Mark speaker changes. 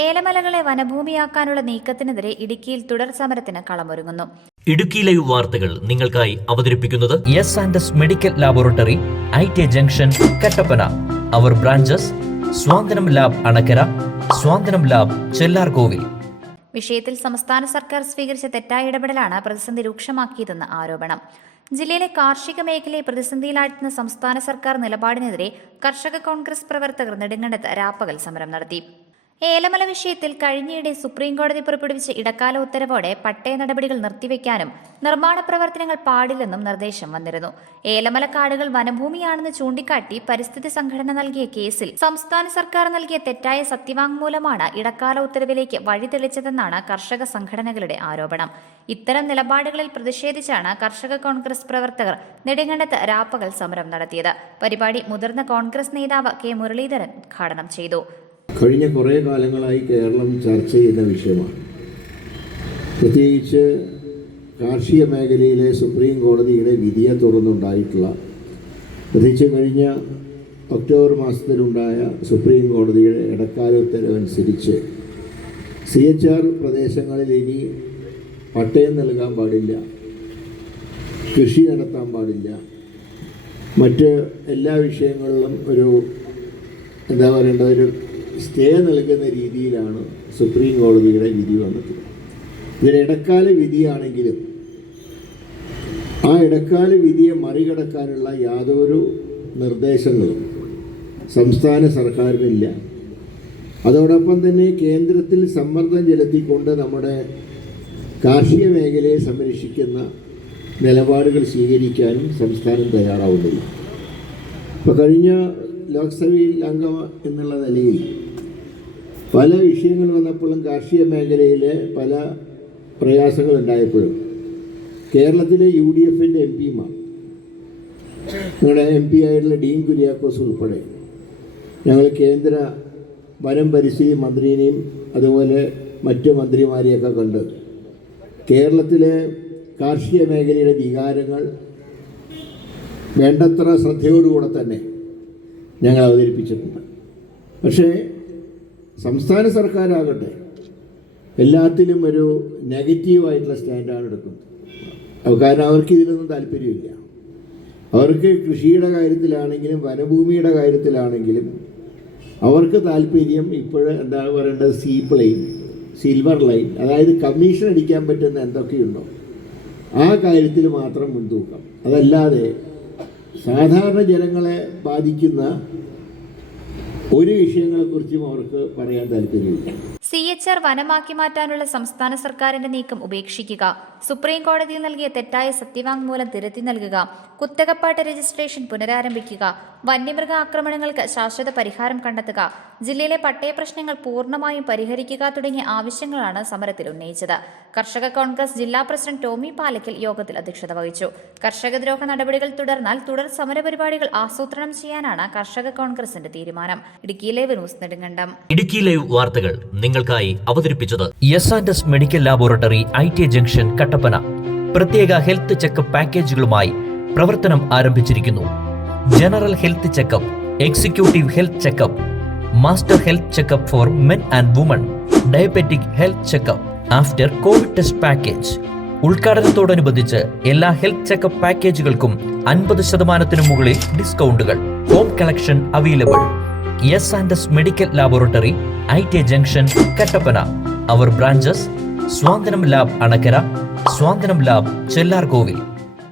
Speaker 1: ഏലമലകളെ വനഭൂമിയാക്കാനുള്ള നീക്കത്തിനെതിരെ ഇടുക്കിയിൽ തുടർ സമരത്തിന് കളമൊരുങ്ങുന്നു.
Speaker 2: ഇടുക്കി ലൈവ് വാർത്തകൾ നിങ്ങൾക്കായി അവതരിപ്പിക്കുന്നത്
Speaker 3: S and S medical laboratory I T junction Kattappana our branches Santhwanam lab Anakkara Santhwanam lab Chellarkovil
Speaker 1: വിഷയത്തിൽ സംസ്ഥാന സർക്കാർ സ്വീകരിച്ച തെറ്റായ ഇടപെടലാണ് പ്രതിസന്ധി രൂക്ഷമാക്കിയതെന്ന് ആരോപണം. ജില്ലയിലെ കാർഷിക മേഖലയെ പ്രതിസന്ധിയിലാഴ്ത്തുന്ന സംസ്ഥാന സർക്കാർ നിലപാടിനെതിരെ കർഷക കോൺഗ്രസ് പ്രവർത്തകർ നെടുങ്കണ്ടത്ത് രാപ്പകൽ സമരം നടത്തി. ഏലമല വിഷയത്തിൽ കഴിഞ്ഞയിടെ സുപ്രീംകോടതി പുറപ്പെടുവിച്ച ഇടക്കാല ഉത്തരവോടെ പട്ടയ നടപടികൾ നിർത്തിവെക്കാനും നിർമ്മാണ പ്രവർത്തനങ്ങൾ പാടില്ലെന്നും നിർദ്ദേശം വന്നിരുന്നു. ഏലമല കാടുകൾ വനഭൂമിയാണെന്ന് ചൂണ്ടിക്കാട്ടി പരിസ്ഥിതി സംഘടന നൽകിയ കേസിൽ സംസ്ഥാന സർക്കാർ നൽകിയ തെറ്റായ സത്യവാങ്മൂലമാണ് ഇടക്കാല ഉത്തരവിലേക്ക് വഴിതെളിച്ചതെന്നാണ് കർഷക സംഘടനകളുടെ ആരോപണം. ഇത്തരം നിലപാടുകളിൽ പ്രതിഷേധിച്ചാണ് കർഷക കോൺഗ്രസ് പ്രവർത്തകർ നെടുങ്കണ്ടത്ത് രാപ്പകൽ സമരം നടത്തിയത്. പരിപാടി മുതിർന്ന കോൺഗ്രസ് നേതാവ് കെ മുരളീധരൻ ഉദ്ഘാടനം ചെയ്തു.
Speaker 4: കഴിഞ്ഞ കുറേ കാലങ്ങളായി കേരളം ചർച്ച ചെയ്യുന്ന വിഷയമാണ്. പ്രത്യേകിച്ച് കാർഷിക മേഖലയിലെ സുപ്രീം കോടതിയുടെ വിധിയെ തുടർന്നുണ്ടായിട്ടുള്ള പ്രത്യേകിച്ച് കഴിഞ്ഞ ഒക്ടോബർ മാസത്തിലുണ്ടായ സുപ്രീം കോടതിയുടെ ഇടക്കാല ഉത്തരവനുസരിച്ച് സി എച്ച് ആർ പ്രദേശങ്ങളിൽ ഇനി പട്ടയം നൽകാൻ പാടില്ല കൃഷി നടത്താൻ പാടില്ല മറ്റ് എല്ലാ വിഷയങ്ങളിലും ഒരു എന്താ പറയേണ്ടത് ഒരു സ്റ്റേ നൽകുന്ന രീതിയിലാണ് സുപ്രീം കോടതിയുടെ വിധി വന്നിട്ടുള്ളത്. ഇതൊരു ഇടക്കാല വിധിയാണെങ്കിലും ആ ഇടക്കാല വിധിയെ മറികടക്കാനുള്ള യാതൊരു നിർദ്ദേശങ്ങളും സംസ്ഥാന സർക്കാരിനില്ല. അതോടൊപ്പം തന്നെ കേന്ദ്രത്തിൽ സമ്മർദ്ദം ചെലുത്തിക്കൊണ്ട് നമ്മുടെ കാർഷിക മേഖലയെ സംരക്ഷിക്കുന്ന നിലപാടുകൾ സ്വീകരിക്കാനും സംസ്ഥാനം തയ്യാറാവുന്നില്ല. ഇപ്പോൾ കഴിഞ്ഞ ലോക്സഭയിൽ അംഗം എന്നുള്ള നിലയിൽ പല വിഷയങ്ങൾ വന്നപ്പോഴും കാർഷിക മേഖലയിലെ പല പ്രയാസങ്ങൾ ഉണ്ടായപ്പോഴും കേരളത്തിലെ യു ഡി എഫിന്റെ എം പിമാർ നിങ്ങളുടെ എം പി ആയിട്ടുള്ള ഡീൻ കുര്യാക്കോസ് ഉൾപ്പെടെ ഞങ്ങൾ കേന്ദ്ര വനം പരിസ്ഥിതി മന്ത്രിനെയും അതുപോലെ മറ്റു മന്ത്രിമാരെയൊക്കെ കണ്ട് കേരളത്തിലെ കാർഷിക മേഖലയുടെ വികാരങ്ങൾ വേണ്ടത്ര ശ്രദ്ധയോടുകൂടെ തന്നെ ഞങ്ങൾ അവതരിപ്പിച്ചിട്ടുണ്ട്. പക്ഷേ സംസ്ഥാന സർക്കാരാകട്ടെ എല്ലാത്തിലും ഒരു നെഗറ്റീവായിട്ടുള്ള സ്റ്റാൻഡാണ് എടുക്കുന്നത്. കാരണം അവർക്ക് ഇതിനൊന്നും താല്പര്യമില്ല. അവർക്ക് കൃഷിയുടെ കാര്യത്തിലാണെങ്കിലും വനഭൂമിയുടെ കാര്യത്തിലാണെങ്കിലും അവർക്ക് താല്പര്യം ഇപ്പോഴ് എന്താണ് പറയേണ്ടത്? സീപ്പ് ലൈൻ സിൽവർ ലൈൻ അതായത് കമ്മീഷൻ അടിക്കാൻ പറ്റുന്ന എന്തൊക്കെയുണ്ടോ ആ കാര്യത്തിൽ മാത്രം മുൻതൂക്കം. അതല്ലാതെ സാധാരണ ജനങ്ങളെ ബാധിക്കുന്ന ഒരു വിഷയങ്ങളെക്കുറിച്ചും അവർക്ക് പറയാൻ താല്പര്യമില്ല.
Speaker 1: സി എച്ച് ആർ വനമാക്കി മാറ്റാനുള്ള സംസ്ഥാന സർക്കാരിന്റെ നീക്കം ഉപേക്ഷിക്കുക. സുപ്രീം കോടതിയിൽ നൽകിയ തെറ്റായ സത്യവാങ്മൂലം തിരുത്തി നൽകുക. കുത്തകപ്പാട്ട് രജിസ്ട്രേഷൻ പുനരാരംഭിക്കുക. വന്യമൃഗ ആക്രമണങ്ങൾക്ക് ശാശ്വത പരിഹാരം കണ്ടെത്തുക. ജില്ലയിലെ പട്ടയ പ്രശ്നങ്ങൾ പൂർണമായും പരിഹരിക്കുക തുടങ്ങിയ ആവശ്യങ്ങളാണ് സമരത്തിൽ ഉന്നയിച്ചത്. കർഷക കോൺഗ്രസ് ജില്ലാ പ്രസിഡന്റ് ടോമി പാലക്കൽ യോഗത്തിൽ അധ്യക്ഷത വഹിച്ചു. കർഷകദ്രോഹ നടപടികൾ തുടർന്നാൽ തുടർ സമരപരിപാടികൾ ആസൂത്രണം ചെയ്യാനാണ് കർഷക കോൺഗ്രസിന്റെ തീരുമാനം. Idukki live news Nedumkandam.
Speaker 2: Idukki live വാർത്തകൾ നിങ്ങൾക്കായി അവതരിപ്പിച്ചത്
Speaker 3: S and S medical laboratory I T junction Kattappana. പ്രത്യേക ഹെൽത്ത് ചെക്കപ്പ് പാക്കേജുകളുമായി പ്രവർത്തനം ആരംഭിച്ചിരിക്കുന്നു. General health checkup executive health checkup master health checkup for men and women diabetic health checkup after COVID test package ഉദ്ഘാടനത്തോടനുബന്ധിച്ച് എല്ലാ health checkup പാക്കേജുകൾക്കും അൻപത് ശതമാനത്തിനു മുകളിൽ ഡിസ്കൗണ്ടുകൾ. Home collection available S and S medical laboratory I T junction Kattappana our branches Santhwanam lab Anakkara Santhwanam lab Chellarkovil